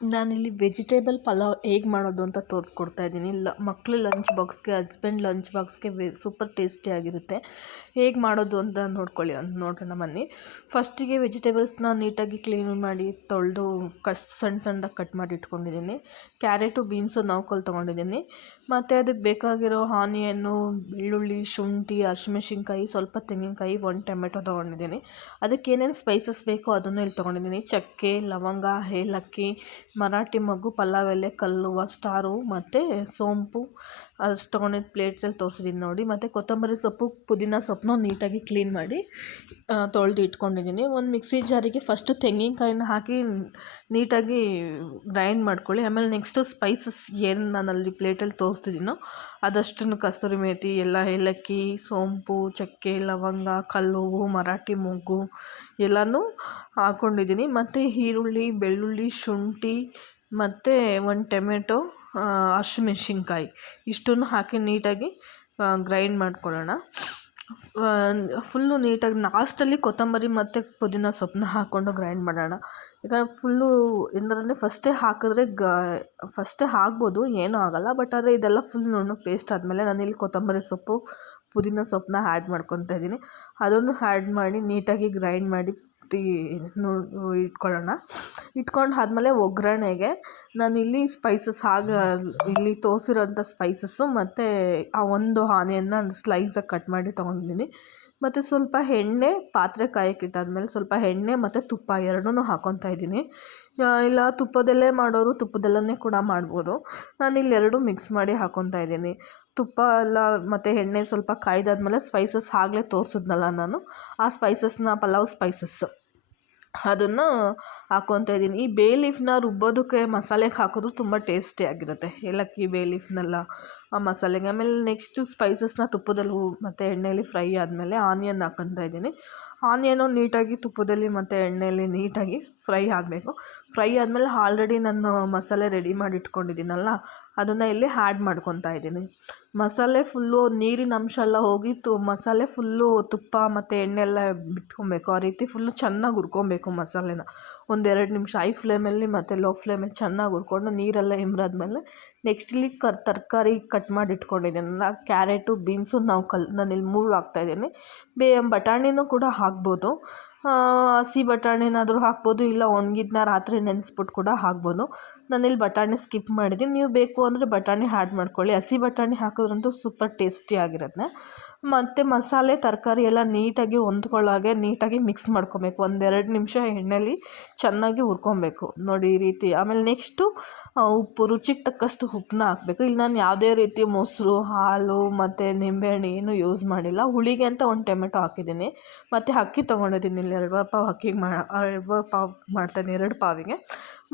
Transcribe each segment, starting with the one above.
ನಾನಿಲ್ಲಿ ವೆಜಿಟೇಬಲ್ ಪಲಾವ್ ಹೇಗೆ ಮಾಡೋದು ಅಂತ ತೋರಿಸ್ಕೊಡ್ತಾ ಇದ್ದೀನಿ. ಮಕ್ಕಳು ಲಂಚ್ ಬಾಕ್ಸ್ಗೆ, ಹಸ್ಬೆಂಡ್ ಲಂಚ್ ಬಾಕ್ಸ್ಗೆ ಸೂಪರ್ ಟೇಸ್ಟಿಯಾಗಿರುತ್ತೆ. ಹೇಗೆ ಮಾಡೋದು ಅಂತ ನೋಡೋಣ ಬನ್ನಿ. ಫಸ್ಟಿಗೆ ವೆಜಿಟೇಬಲ್ಸ್ನ ನೀಟಾಗಿ ಕ್ಲೀನ್ ಮಾಡಿ ತೊಳೆದು ಸಣ್ಣ ಸಣ್ಣದಾಗಿ ಕಟ್ ಮಾಡಿ ಇಟ್ಕೊಂಡಿದ್ದೀನಿ. ಕ್ಯಾರೆಟು, ಬೀನ್ಸು, ನೌಕಲ್ ತೊಗೊಂಡಿದ್ದೀನಿ. ಮತ್ತು ಅದಕ್ಕೆ ಬೇಕಾಗಿರೋ ಆನಿಯನ್ನು, ಬೆಳ್ಳುಳ್ಳಿ, ಶುಂಠಿ, ಹಸಿಮೆಣ್ಸಿನ್ಕಾಯಿ, ಸ್ವಲ್ಪ ತೆಂಗಿನಕಾಯಿ, 1 ಟೊಮೆಟೊ ತೊಗೊಂಡಿದ್ದೀನಿ. ಅದಕ್ಕೆ ಏನೇನು ಸ್ಪೈಸಸ್ ಬೇಕೋ ಅದನ್ನು ಇಲ್ಲಿ ತೊಗೊಂಡಿದ್ದೀನಿ. ಚಕ್ಕೆ, ಲವಂಗ, ಏಲಕ್ಕಿ, ಮರಾಠಿ ಮೊಗ್ಗು, ಪಲಾವ್ ಎಲೆ, ಕಲ್ಲುವ, ಸ್ಟಾರು ಮತ್ತು ಸೋಂಪು ಅಷ್ಟು ತೊಗೊಂಡಿದ್ದು ಪ್ಲೇಟ್ಸಲ್ಲಿ ತೋರಿಸಿದ್ದೀನಿ ನೋಡಿ. ಮತ್ತು ಕೊತ್ತಂಬರಿ ಸೊಪ್ಪು, ಪುದೀನ ಸೊಪ್ಪನ್ನು ನೀಟಾಗಿ ಕ್ಲೀನ್ ಮಾಡಿ ತೊಳೆದು ಇಟ್ಕೊಂಡಿದ್ದೀನಿ. ಒಂದು ಮಿಕ್ಸಿ ಜಾರಿಗೆ ಫಸ್ಟು ತೆಂಗಿನಕಾಯಿನ ಹಾಕಿ ನೀಟಾಗಿ ಗ್ರೈಂಡ್ ಮಾಡ್ಕೊಳ್ಳಿ. ಆಮೇಲೆ ನೆಕ್ಸ್ಟು ಸ್ಪೈಸಸ್ ಏನು ನಾನಲ್ಲಿ ಪ್ಲೇಟಲ್ಲಿ ತೋರಿಸ್ತಿದ್ದೀನೋ ಅದಷ್ಟನ್ನು ಕಸ್ತೂರಿ ಮೇಥಿ, ಎಲ್ಲ ಏಲಕ್ಕಿ, ಸೋಂಪು, ಚಕ್ಕೆ, ಲವಂಗ, ಕಲ್ಲುವು, ಮರಾಠಿ ಮೊಗ್ಗು ಎಲ್ಲನೂ ಹಾಕ್ಕೊಂಡಿದ್ದೀನಿ. ಮತ್ತು ಈರುಳ್ಳಿ, ಬೆಳ್ಳುಳ್ಳಿ, ಶುಂಠಿ ಮತ್ತು 1 ಟೊಮೆಟೊ, ಹಸಿಮೆಣ್ಸಿನ್ಕಾಯಿ ಇಷ್ಟನ್ನು ಹಾಕಿ ನೀಟಾಗಿ ಗ್ರೈಂಡ್ ಮಾಡ್ಕೊಳ್ಳೋಣ. ಫುಲ್ಲು ನೀಟಾಗಿ ಲಾಸ್ಟಲ್ಲಿ ಕೊತ್ತಂಬರಿ ಮತ್ತು ಪುದೀನ ಸೊಪ್ಪನ್ನ ಹಾಕ್ಕೊಂಡು ಗ್ರೈಂಡ್ ಮಾಡೋಣ. ಈಗ ಫುಲ್ಲು ಎಂದ್ರೆ ಫಸ್ಟೇ ಹಾಕಿದ್ರೆ ಫಸ್ಟೇ ಹಾಕ್ಬೋದು, ಏನೂ ಆಗೋಲ್ಲ. ಬಟ್ ಆದರೆ ಇದೆಲ್ಲ ಫುಲ್ ನುಣ್ಣಗೆ ಪೇಸ್ಟ್ ಆದಮೇಲೆ ನಾನಿಲ್ಲಿ ಕೊತ್ತಂಬರಿ ಸೊಪ್ಪು, ಪುದೀನ ಸೊಪ್ಪನ್ನ ಆ್ಯಡ್ ಮಾಡ್ಕೊತಾ ಇದ್ದೀನಿ. ಅದನ್ನು ಆ್ಯಡ್ ಮಾಡಿ ನೀಟಾಗಿ ಗ್ರೈಂಡ್ ಮಾಡಿ ಇಟ್ಕೊಳ್ಳೋಣ. ಇಟ್ಕೊಂಡು ಆದಮೇಲೆ ಒಗ್ಗರಣೆಗೆ ನಾನಿಲ್ಲಿ ಸ್ಪೈಸಸ್ ಇಲ್ಲಿ ತೋರಿಸಿರೋಂಥ ಸ್ಪೈಸಸ್ಸು ಮತ್ತು ಆ ಒಂದು ಆನಿಯನ್ನ ಸ್ಲೈಸಾಗಿ ಕಟ್ ಮಾಡಿ ತೊಗೊಂಡಿದ್ದೀನಿ. ಮತ್ತು ಸ್ವಲ್ಪ ಎಣ್ಣೆ, ಪಾತ್ರೆ ಕಾಯಕ್ಕಿಟ್ಟಾದ್ಮೇಲೆ ಸ್ವಲ್ಪ ಎಣ್ಣೆ ಮತ್ತು ತುಪ್ಪ ಎರಡನ್ನೂ ಹಾಕ್ಕೊತಾ ಇದ್ದೀನಿ. ಇಲ್ಲ ತುಪ್ಪದಲ್ಲೇ ಮಾಡೋರು ತುಪ್ಪದಲ್ಲೇ ಕೂಡ ಮಾಡ್ಬೋದು. ನಾನಿಲ್ಲಿ ಎರಡೂ ಮಿಕ್ಸ್ ಮಾಡಿ ಹಾಕ್ಕೊತಾ ಇದ್ದೀನಿ. ತುಪ್ಪ ಎಲ್ಲ ಮತ್ತು ಎಣ್ಣೆ ಸ್ವಲ್ಪ ಕಾಯ್ದಾದ್ಮೇಲೆ ಸ್ಪೈಸಸ್ ಆಗಲೇ ತೋರಿಸಿದ್ನಲ್ಲ ನಾನು, ಆ ಸ್ಪೈಸಸ್ನ, ಪಲಾವ್ ಸ್ಪೈಸಸ್ಸು ಅದನ್ನು ಹಾಕ್ಕೊತಾ ಇದ್ದೀನಿ. ಈ ಬೇ ಲೀಫ್ನ ರುಬ್ಬೋದಕ್ಕೆ ಮಸಾಲೆಗೆ ಹಾಕಿದ್ರು ತುಂಬ ಟೇಸ್ಟಿಯಾಗಿರುತ್ತೆ. ಏಲಕ್ಕಿ, ಬೇ ಲೀಫ್ನೆಲ್ಲ ಆ ಮಸಾಲೆಗೆ. ಆಮೇಲೆ ನೆಕ್ಸ್ಟು ಸ್ಪೈಸಸ್ನ ತುಪ್ಪದಲ್ಲಿ ಮತ್ತು ಎಣ್ಣೆಯಲ್ಲಿ ಫ್ರೈ ಆದಮೇಲೆ ಆನಿಯನ್ ಹಾಕ್ಕೊತಾ ಇದ್ದೀನಿ. ಆನಿಯನ್ನು ನೀಟಾಗಿ ತುಪ್ಪದಲ್ಲಿ ಮತ್ತು ಎಣ್ಣೆಯಲ್ಲಿ ನೀಟಾಗಿ ಫ್ರೈ ಆಗಬೇಕು. ಫ್ರೈ ಆದಮೇಲೆ ಆಲ್ರೆಡಿ ನಾನು ಮಸಾಲೆ ರೆಡಿ ಮಾಡಿ ಇಟ್ಕೊಂಡಿದ್ದೀನಲ್ಲ, ಅದನ್ನು ಇಲ್ಲಿ ಆ್ಯಡ್ ಮಾಡ್ಕೊತಾ ಇದ್ದೀನಿ. ಮಸಾಲೆ ಫುಲ್ಲು ನೀರಿನ ಅಂಶ ಎಲ್ಲ ಹೋಗಿ ಮಸಾಲೆ ಫುಲ್ಲು ತುಪ್ಪ ಮತ್ತು ಎಣ್ಣೆ ಎಲ್ಲ ಬಿಟ್ಕೊಬೇಕು. ಆ ರೀತಿ ಫುಲ್ಲು ಚೆನ್ನಾಗಿ ಹುರ್ಕೊಬೇಕು ಮಸಾಲೆನ. 1-2 ನಿಮಿಷ ಹೈ ಫ್ಲೇಮಲ್ಲಿ ಮತ್ತು ಲೋ ಫ್ಲೇಮಲ್ಲಿ ಚೆನ್ನಾಗಿ ಹುರ್ಕೊಂಡು ನೀರೆಲ್ಲ ಇಂಬ್ರಾದ್ಮೇಲೆ ನೆಕ್ಸ್ಟ್ ಇಲ್ಲಿ ತರಕಾರಿ ಕಟ್ ಮಾಡಿ ಇಟ್ಕೊಂಡಿದ್ದೀನಲ್ಲ, ಕ್ಯಾರೆಟು, ಬೀನ್ಸು, ನೌಕಲ್ ನಾನಿಲ್ಲಿ 3 ಹಾಕ್ತಾಯಿದ್ದೀನಿ. ಬಟಾಣಿನೂ ಕೂಡ ಹಾಕ್ಬೋದು. ಹಸಿ ಬಟಾಣಿನಾದರೂ ಹಾಕ್ಬೋದು, ಇಲ್ಲ ಒಣಗಿದ್ನ ರಾತ್ರಿ ನೆನೆಸ್ಬಿಟ್ಟು ಕೂಡ ಹಾಕ್ಬೋದು. ನಾನಿಲ್ಲಿ ಬಟಾಣಿ ಸ್ಕಿಪ್ ಮಾಡಿದ್ದೀನಿ. ನೀವು ಬೇಕು ಅಂದರೆ ಬಟಾಣಿ ಆ್ಯಡ್ ಮಾಡ್ಕೊಳ್ಳಿ. ಹಸಿ ಬಟಾಣಿ ಹಾಕಿದ್ರಂತೂ ಸೂಪರ್ ಟೇಸ್ಟಿಯಾಗಿರುತ್ತೆ. ಮತ್ತು ಮಸಾಲೆ, ತರಕಾರಿ ಎಲ್ಲ ನೀಟಾಗಿ ಹೊಂದ್ಕೊಳ್ಳೋಗೆ ನೀಟಾಗಿ ಮಿಕ್ಸ್ ಮಾಡ್ಕೊಬೇಕು. 1-2 ನಿಮಿಷ ಎಣ್ಣೆಲಿ ಚೆನ್ನಾಗಿ ಹುರ್ಕೊಬೇಕು ನೋಡಿ ಈ ರೀತಿ. ಆಮೇಲೆ ನೆಕ್ಸ್ಟು ಉಪ್ಪು, ರುಚಿಗೆ ತಕ್ಕಷ್ಟು ಉಪ್ಪನ್ನ ಹಾಕಬೇಕು. ಇಲ್ಲಿ ನಾನು ಯಾವುದೇ ರೀತಿ ಮೊಸರು, ಹಾಲು ಮತ್ತು ನಿಂಬೆಹಣ್ಣು ಏನೂ ಯೂಸ್ ಮಾಡಿಲ್ಲ. ಹುಳಿಗೆ ಅಂತ 1 ಟೊಮೆಟೊ ಹಾಕಿದ್ದೀನಿ. ಮತ್ತು ಅಕ್ಕಿ ತೊಗೊಂಡಿದ್ದೀನಿ. ಇಲ್ಲಿ 2 ಪಾವು ಅಕ್ಕಿಗೆ 2 ಪಾವು ಮಾಡ್ತಾಯಿದ್ದೀನಿ, 2 ಪಾವಿಗೆ.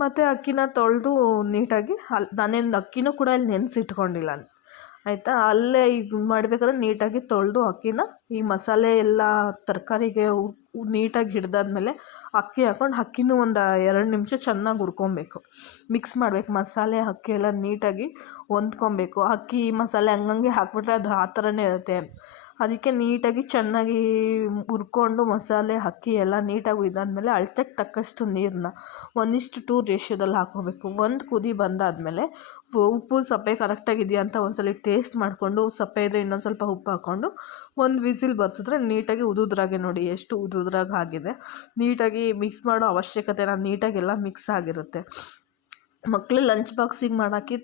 ಮತ್ತು ಅಕ್ಕಿನ ತೊಳೆದು ನೀಟಾಗಿ ನಾನೇನು ಅಕ್ಕಿನೂ ಕೂಡ ಇಲ್ಲಿ ನೆನೆಸಿಟ್ಕೊಂಡಿಲ್ಲ, ಆಯಿತಾ. ಅಲ್ಲೇ ಇದು ಮಾಡಬೇಕಾದ್ರೆ ನೀಟಾಗಿ ತೊಳೆದು ಅಕ್ಕಿನ ಈ ಮಸಾಲೆ ಎಲ್ಲ ತರಕಾರಿಗೆ ನೀಟಾಗಿ ಹಿಡ್ದಾದ್ಮೇಲೆ ಅಕ್ಕಿ ಹಾಕ್ಕೊಂಡು ಅಕ್ಕಿನೂ 2 ನಿಮಿಷ ಚೆನ್ನಾಗಿ ಹುರ್ಕೊಬೇಕು. ಮಿಕ್ಸ್ ಮಾಡಬೇಕು. ಮಸಾಲೆ ಅಕ್ಕಿ ಎಲ್ಲ ನೀಟಾಗಿ ಹೊಂದ್ಕೊಬೇಕು. ಅಕ್ಕಿ ಮಸಾಲೆ ಹಂಗಂಗೆ ಹಾಕ್ಬಿಟ್ರೆ ಅದು ಆ ಥರನೇ ಇರುತ್ತೆ. ಅದಕ್ಕೆ ನೀಟಾಗಿ ಚೆನ್ನಾಗಿ ಹುರ್ಕೊಂಡು ಮಸಾಲೆ ಅಕ್ಕಿ ಎಲ್ಲ ನೀಟಾಗಿ ಇದಾದಮೇಲೆ ಅಳತೆಗೆ ತಕ್ಕಷ್ಟು ನೀರನ್ನ 1:2 ರೇಷ್ಯೋದಲ್ಲಿ ಹಾಕ್ಕೋಬೇಕು. ಒಂದು ಕುದಿ ಬಂದಾದಮೇಲೆ ಉಪ್ಪು, ಸಪ್ಪೆ ಕರೆಕ್ಟಾಗಿದೆಯಾ ಅಂತ ಒಂದ್ಸಲ ಟೇಸ್ಟ್ ಮಾಡಿಕೊಂಡು, ಸಪ್ಪೆ ಇದ್ದರೆ ಇನ್ನೊಂದು ಸ್ವಲ್ಪ ಉಪ್ಪು ಹಾಕ್ಕೊಂಡು 1 ವಿಸಿಲ್ ಬರ್ಸಿದ್ರೆ ನೀಟಾಗಿ ಉದುದ್ರಾಗೆ ನೋಡಿ ಎಷ್ಟು ಉದುದ್ರಾಗಿ ಆಗಿದೆ. ನೀಟಾಗಿ ಮಿಕ್ಸ್ ಮಾಡೋ ಅವಶ್ಯಕತೆ ಇಲ್ಲ, ನೀಟಾಗೆಲ್ಲ ಮಿಕ್ಸ್ ಆಗಿರುತ್ತೆ. ಮಕ್ಕಳು ಲಂಚ್ ಬಾಕ್ಸಿಗೆ ಮಾಡೋಕ್ಕೆ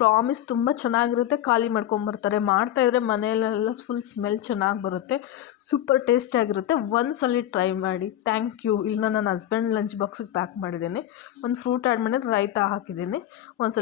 ಪ್ರಾಮಿಸ್ ತುಂಬ ಚೆನ್ನಾಗಿರುತ್ತೆ. ಖಾಲಿ ಮಾಡ್ಕೊಂಬರ್ತಾರೆ. ಮಾಡ್ತಾಯಿದ್ರೆ ಮನೆಯಲ್ಲೆಲ್ಲ ಫುಲ್ ಸ್ಮೆಲ್ ಚೆನ್ನಾಗಿ ಬರುತ್ತೆ. ಸೂಪರ್ ಟೇಸ್ಟಿಯಾಗಿರುತ್ತೆ. ಒಂದ್ಸಲ ಟ್ರೈ ಮಾಡಿ. Thank you. ಇಲ್ಲಿ ನನ್ನ ಹಸ್ಬೆಂಡ್ ಲಂಚ್ ಬಾಕ್ಸಿಗೆ ಪ್ಯಾಕ್ ಮಾಡಿದ್ದೀನಿ. ಒಂದು ಫ್ರೂಟ್ ಆ್ಯಡ್ ಮಾಡಿ ರೈತಾ ಹಾಕಿದ್ದೀನಿ. ಒಂದ್ಸಲ